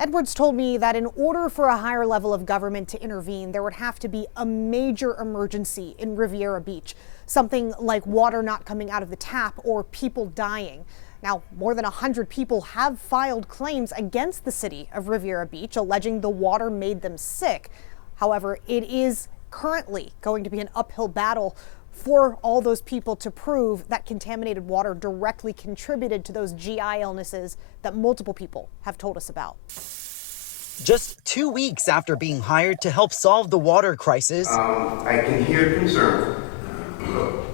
Edwards told me that in order for a higher level of government to intervene, there would have to be a major emergency in Riviera Beach, something like water not coming out of the tap or people dying. Now, more than 100 people have filed claims against the city of Riviera Beach, alleging the water made them sick. However, it is currently going to be an uphill battle for all those people to prove that contaminated water directly contributed to those GI illnesses that multiple people have told us about. Just 2 weeks after being hired to help solve the water crisis, I can hear concern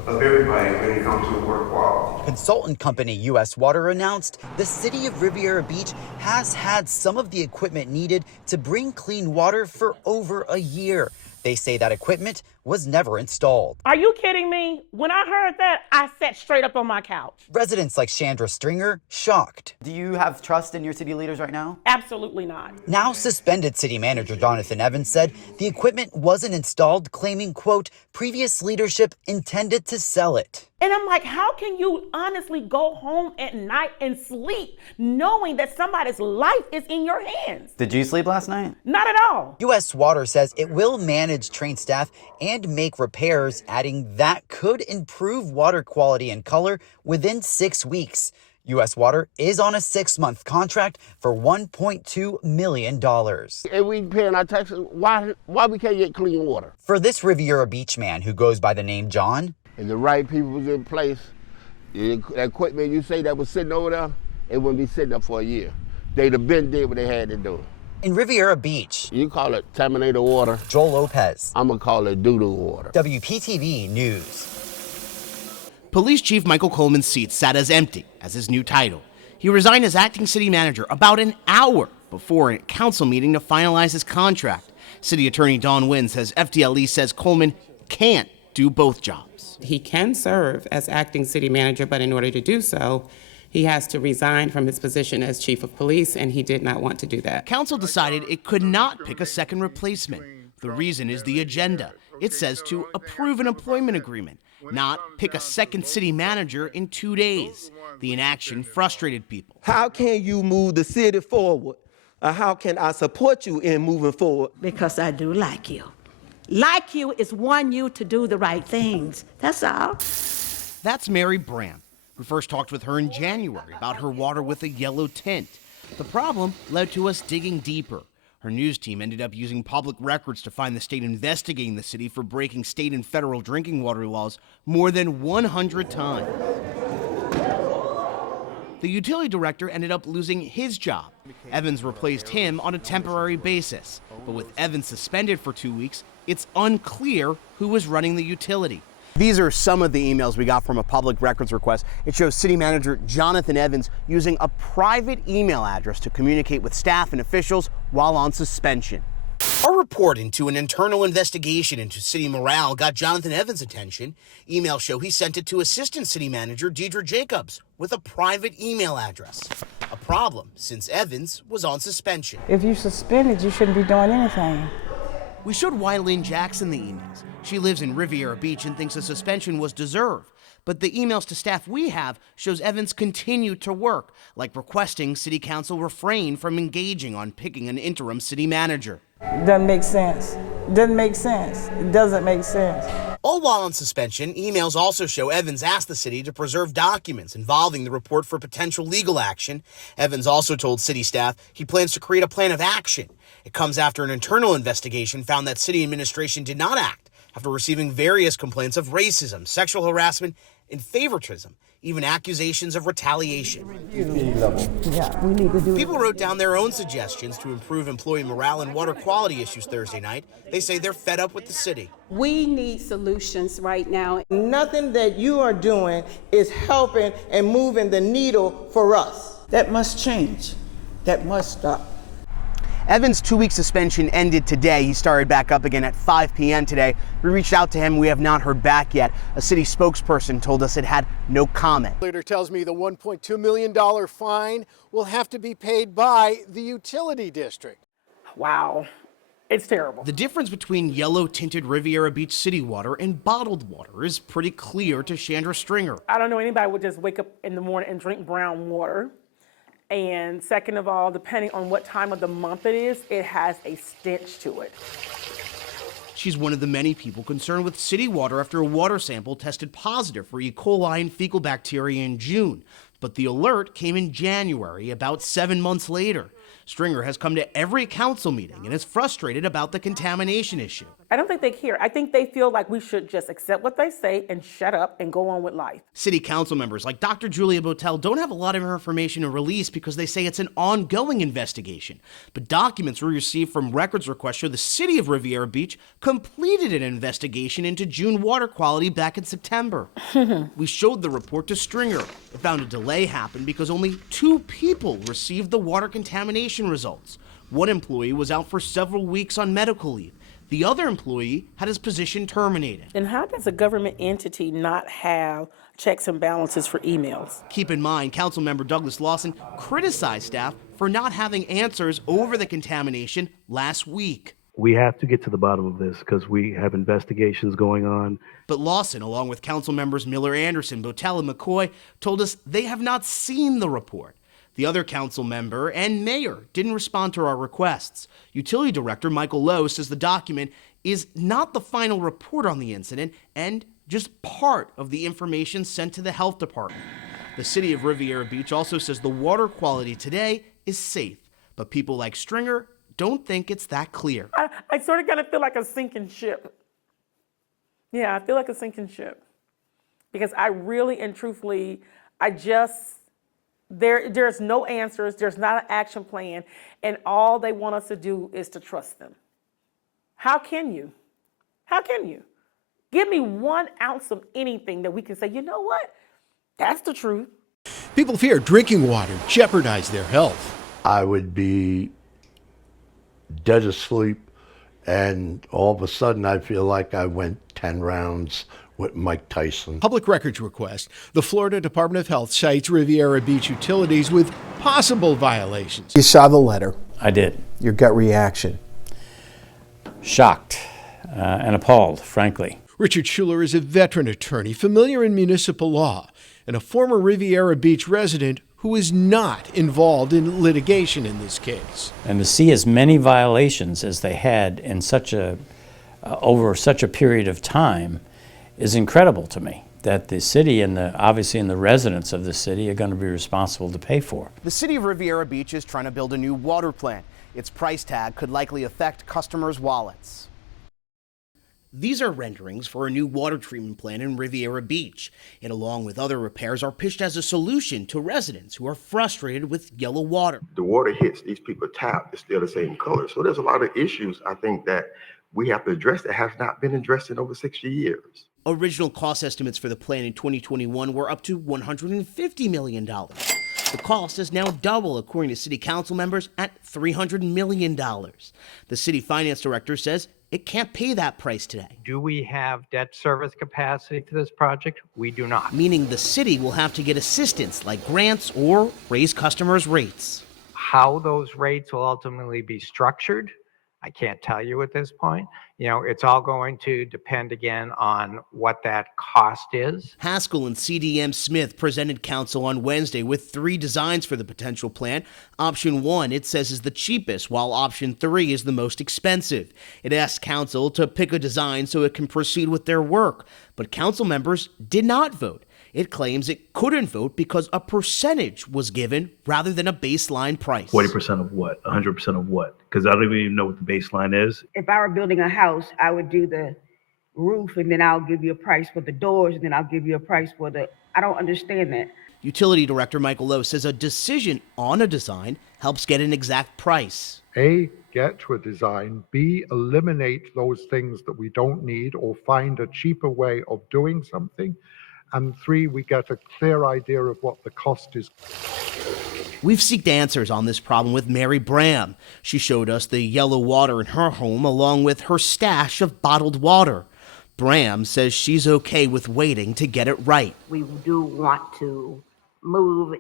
of everybody when it comes to water quality. consultant company U.S. Water announced the city of Riviera Beach has had some of the equipment needed to bring clean water for over a year. They say that equipment was never installed. Are you kidding me? When I heard that, I sat straight up on my couch. Residents like Chandra Stringer, shocked. Do you have trust in your city leaders right now? Absolutely not. Now suspended city manager Jonathan Evans said the equipment wasn't installed, claiming, quote, previous leadership intended to sell it. And I'm like, how can you honestly go home at night and sleep knowing that somebody's life is in your hands? Did you sleep last night? Not at all. U.S. Water says it will manage trained staff and make repairs, adding that could improve water quality and color within 6 weeks. U.S. Water is on a 6-month contract for $1.2 million. If we paying our taxes, why we can't get clean water? For this Riviera Beach man who goes by the name John, if the right people was in place, the equipment you say that was sitting over there, it wouldn't be sitting there for a year. They'd have been did what they had to do. In Riviera Beach, you call it contaminated water. Joel Lopez. I'm gonna call it doo-doo water. WPTV News. Police Chief Michael Coleman's seat sat as empty as his new title. He resigned as acting city manager about an hour before a council meeting to finalize his contract. City Attorney Dawn Wynn says FDLE says Coleman can't do both jobs. He can serve as acting city manager, but in order to do so, he has to resign from his position as chief of police, and he did not want to do that. Council decided it could not pick a second replacement. The reason is the agenda. It says to approve an employment agreement, not pick a second city manager in 2 days. The inaction frustrated people. How can you move the city forward? How can I support you in moving forward? Because I do like you. Like you is want you to do the right things. That's all. That's Mary Brandt, who first talked with her in January about her water with a yellow tint. The problem led to us digging deeper. Her news team ended up using public records to find the state investigating the city for breaking state and federal drinking water laws more than 100 times. The utility director ended up losing his job. Evans replaced him on a temporary basis. But with Evans suspended for 2 weeks, it's unclear who was running the utility. These are some of the emails we got from a public records request. It shows City Manager Jonathan Evans using a private email address to communicate with staff and officials while on suspension. A report into an internal investigation into city morale got Jonathan Evans' attention. Emails show he sent it to Assistant City Manager Deidre Jacobs with a private email address. A problem since Evans was on suspension. If you're suspended, you shouldn't be doing anything. We showed Wylene Jackson the emails. She lives in Riviera Beach and thinks a suspension was deserved. But the emails to staff we have shows Evans continued to work, like requesting City Council refrain from engaging on picking an interim city manager. Doesn't make sense. Doesn't make sense. It doesn't make sense. All while on suspension, emails also show Evans asked the city to preserve documents involving the report for potential legal action. Evans also told city staff he plans to create a plan of action. It comes after an internal investigation found that city administration did not act after receiving various complaints of racism, sexual harassment, and favoritism even accusations of retaliation. Yeah, we need to do People wrote down their own suggestions to improve employee morale and water quality issues Thursday night. They say they're fed up with the city. We need solutions right now. Nothing that you are doing is helping and moving the needle for us. That must change. That must stop. Evans' 2-week suspension ended today. He started back up again at 5 p.m. today. We reached out to him. We have not heard back yet. A city spokesperson told us it had no comment. Leader tells me the $1.2 million fine will have to be paid by the utility district. Wow. It's terrible. The difference between yellow-tinted Riviera Beach city water and bottled water is pretty clear to Chandra Stringer. I don't know anybody would just wake up in the morning and drink brown water. And second of all, depending on what time of the month it is, it has a stench to it. She's one of the many people concerned with city water after a water sample tested positive for E. coli and fecal bacteria in June. But the alert came in January, about 7 months later. Stringer has come to every council meeting and is frustrated about the contamination issue. I don't think they care. I think they feel like we should just accept what they say and shut up and go on with life. City council members like Dr. Julia Botel don't have a lot of information to release because they say it's an ongoing investigation. But documents we received from records requests show the city of Riviera Beach completed an investigation into June water quality back in September. We showed the report to Stringer. It found a delay happened because only 2 people received the water contamination results. One employee was out for several weeks on medical leave. The other employee had his position terminated. And how does a government entity not have checks and balances for emails? Keep in mind, Councilmember Douglas Lawson criticized staff for not having answers over the contamination last week. We have to get to the bottom of this because we have investigations going on. But Lawson, along with council members Miller Anderson, Botel, and McCoy, told us they have not seen the report. The other council member and mayor didn't respond to our requests. Utility Director Michael Lowe says the document is not the final report on the incident and just part of the information sent to the health department. The city of Riviera Beach also says the water quality today is safe, but people like Stringer don't think it's that clear. I sort of kind of feel like a sinking ship. Yeah, I feel like a sinking ship. Because I really and truthfully, there's no answers, there's not an action plan, and all they want us to do is to trust them. How can you? How can you? Give me 1 ounce of anything that we can say, you know what? That's the truth. People fear drinking water jeopardize their health. I would be dead asleep, and all of a sudden I feel like I went 10 rounds with Mike Tyson. Public records request. The Florida Department of Health cites Riviera Beach utilities with possible violations. You saw the letter. I did. Your gut reaction? Shocked and appalled, frankly. Richard Schuler is a veteran attorney, familiar in municipal law, and a former Riviera Beach resident who is not involved in litigation in this case. And to see as many violations as they had in over such a period of time is incredible to me, that the city and obviously the residents of the city are going to be responsible to pay for. The city of Riviera Beach is trying to build a new water plant. Its price tag could likely affect customers' wallets. These are renderings for a new water treatment plant in Riviera Beach. It, along with other repairs, are pitched as a solution to residents who are frustrated with yellow water. The water hits these people tap, it's still the same color. So there's a lot of issues, I think, that we have to address that have not been addressed in over 60 years. Original cost estimates for the plant in 2021 were up to $150 million. The cost is now double, according to city council members, at $300 million. The city finance director says it can't pay that price today. Do we have debt service capacity for this project? We do not. Meaning the city will have to get assistance like grants or raise customers' rates. How those rates will ultimately be structured, I can't tell you at this point. It's all going to depend again on what that cost is. Haskell and CDM Smith presented council on Wednesday with 3 designs for the potential plant. Option 1, it says, is the cheapest, while option 3 is the most expensive. It asked council to pick a design so it can proceed with their work, but council members did not vote. It claims it couldn't vote because a percentage was given rather than a baseline price. 40% of what? 100% of what? Because I don't even know what the baseline is. If I were building a house, I would do the roof, and then I'll give you a price for the doors, and then I'll give you a price for the I don't understand that. Utility Director Michael Lowe says a decision on a design helps get an exact price. A, get to a design. B, eliminate those things that we don't need or find a cheaper way of doing something. And 3, we get a clear idea of what the cost is. We've sought answers on this problem with Mary Bram. She showed us the yellow water in her home along with her stash of bottled water. Bram says she's okay with waiting to get it right. We do want to move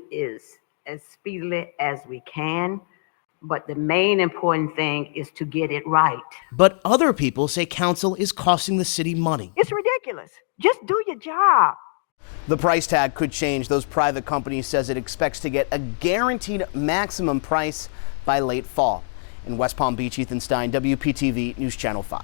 as speedily as we can, but the main important thing is to get it right. But other people say council is costing the city money. It's ridiculous. Just do your job. The price tag could change. Those private companies says it expects to get a guaranteed maximum price by late fall. In West Palm Beach, Ethan Stein, WPTV News Channel 5.